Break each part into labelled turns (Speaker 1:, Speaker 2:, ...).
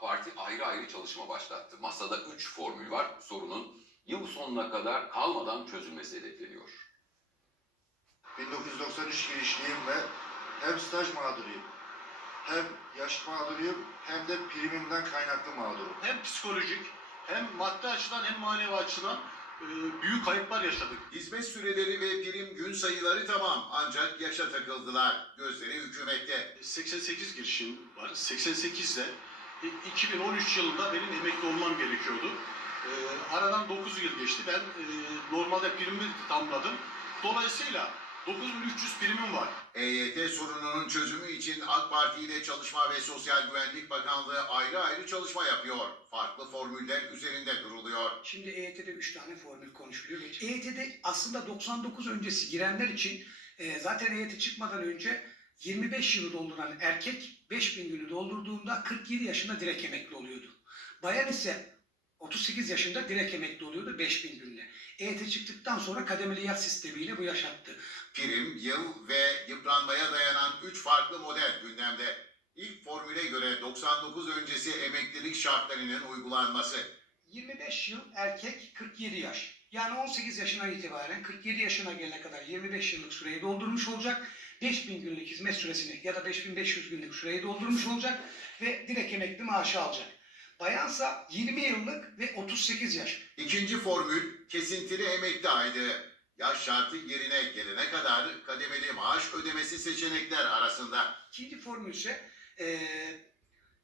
Speaker 1: Parti ayrı ayrı çalışma başlattı. Masada 3 formül var. Sorunun yıl sonuna kadar kalmadan çözülmesi hedefleniyor.
Speaker 2: 1993 girişliyim ve hem staj mağduruyum, hem yaş mağduruyum, hem de primimden kaynaklı mağdurum.
Speaker 3: hem psikolojik hem maddi açıdan hem manevi açıdan e, büyük kayıplar yaşadık.
Speaker 4: Hizmet süreleri ve prim gün sayıları tamam ancak yaşa takıldılar. Gözleri hükümette.
Speaker 3: 88 girişim var. 88'de e, 2013 yılında benim emekli olmam gerekiyordu. E, aradan 9 yıl geçti. Ben e, normalde primimi tamamladım. Dolayısıyla 9300 primim var.
Speaker 4: EYT sorununun çözümü için AK Parti ile Çalışma ve Sosyal Güvenlik Bakanlığı ayrı ayrı çalışma yapıyor. Farklı formüller üzerinde duruluyor.
Speaker 5: Şimdi EYT'de 3 tane formül konuşuluyor. EYT'de aslında 99 öncesi girenler için e, zaten EYT çıkmadan önce 25 yılı dolduran erkek 5000 günü doldurduğunda 47 yaşında direkt emekli oluyordu. Bayan ise 38 yaşında direkt emekli oluyordu 5000 günle. EYT çıktıktan sonra kademeli yat sistemiyle bu yaşattı.
Speaker 4: Prim, yıl ve yıpranmaya dayanan 3 farklı model gündemde. İlk formüle göre 99 öncesi emeklilik şartlarının uygulanması.
Speaker 5: 25 yıl erkek 47 yaş. Yani 18 yaşına itibaren 47 yaşına gelene kadar 25 yıllık süreyi doldurmuş olacak. 5000 günlük hizmet süresini ya da 5500 günlük süreyi doldurmuş olacak ve direkt emekli maaşı alacak. Bayansa 20 yıllık ve 38 yaş.
Speaker 4: İkinci formül kesintili emekli aylığı. Yaş şartı yerine gelene kadar kademeli maaş ödemesi seçenekler arasında.
Speaker 5: İkinci formül ise eee,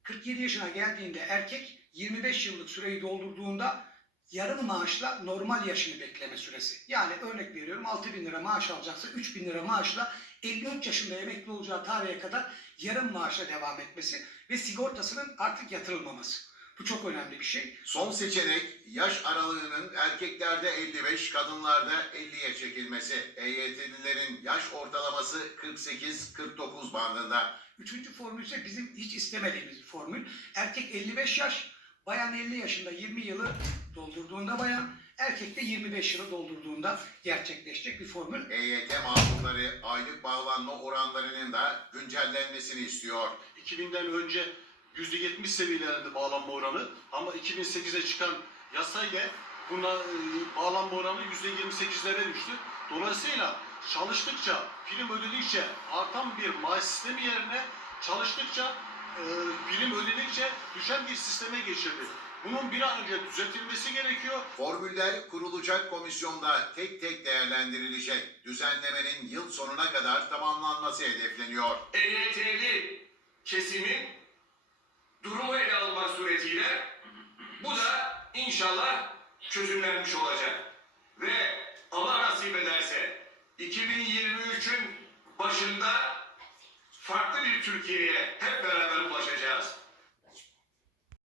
Speaker 5: 47 yaşına geldiğinde erkek 25 yıllık süreyi doldurduğunda yarım maaşla normal yaşını bekleme süresi. Yani örnek veriyorum 6 bin lira maaş alacaksa 3 bin lira maaşla 53 yaşında emekli olacağı tarihe kadar yarım maaşla devam etmesi ve sigortasının artık yatırılmaması. Bu çok önemli bir şey.
Speaker 4: Son seçenek yaş aralığının erkeklerde 55, kadınlarda 50'ye çekilmesi. EYT'lilerin yaş ortalaması 48-49 bandında.
Speaker 5: Üçüncü formül ise bizim hiç istemediğimiz bir formül. Erkek 55 yaş, bayan 50 yaşında 20 yılı doldurduğunda bayan, erkek de 25 yılı doldurduğunda gerçekleşecek bir formül.
Speaker 4: EYT mağdurları aylık bağlanma oranlarının da güncellenmesini istiyor.
Speaker 3: 2000'den önce %70 seviyelerinde bağlanma oranı ama 2008'e çıkan yasayla buna e, bağlanma oranı %28'lere düştü. Dolayısıyla çalıştıkça, prim ödedikçe artan bir maaş sistemi yerine çalıştıkça, e, prim ödedikçe düşen bir sisteme geçildi. Bunun bir an önce düzeltilmesi gerekiyor.
Speaker 4: Formüller kurulacak komisyonda tek tek değerlendirilecek. Düzenlemenin yıl sonuna kadar tamamlanması hedefleniyor.
Speaker 6: EYT'li kesimin durumu ele almak suretiyle bu da inşallah çözümlenmiş olacak. Ve Allah nasip ederse 2023'ün başında farklı bir Türkiye'ye hep beraber ulaşacağız.